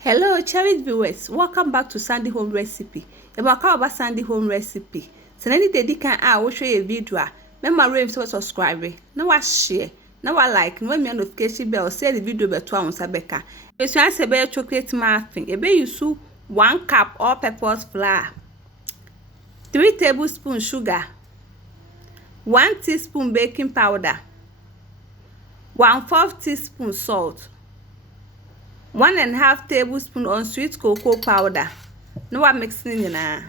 Hello cherished viewers, welcome back to Sandy Home Recipe. About Sandy Home Recipe. So any day can I will show you a video. Remember rave so subscribe. Now I share. Now I like. When me notification bell say the video be 2 hours abeka. If you want to chocolate muffin, you use 1 cup all-purpose flour, 3 tablespoons sugar, 1 teaspoon baking powder, 1/4 teaspoon salt, 1.5 tablespoon unsweetened cocoa powder. Now I'm mixing it now.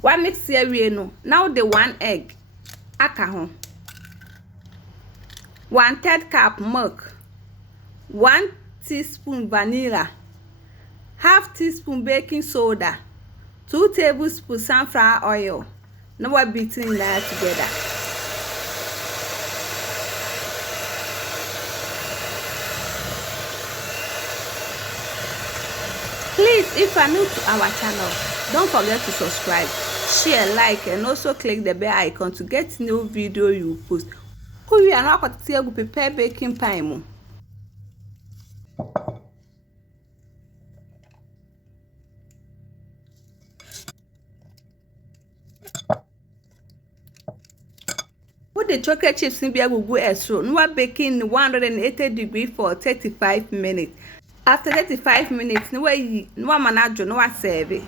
What mix here no? Now the 1 egg. Aka 1/3 cup milk, 1 teaspoon vanilla, half teaspoon baking soda, 2 tablespoons sunflower oil. Now we're beating that together. Please, if you are new to our channel, don't forget to subscribe, share, like, and also click the bell icon to get new video you post. We are now going to prepare baking pie. Put the chocolate chips in the go extra. Now baking 180 degrees for 35 minutes. After 35 minutes, no manager, no serve it.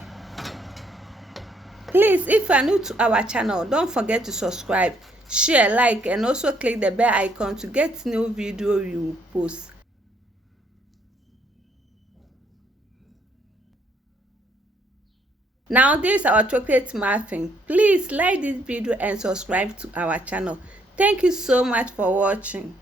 Please, if you are new to our channel, don't forget to subscribe, share, like, and also click the bell icon to get new video you post. Now this is our chocolate muffin. Please like this video and subscribe to our channel. Thank you so much for watching.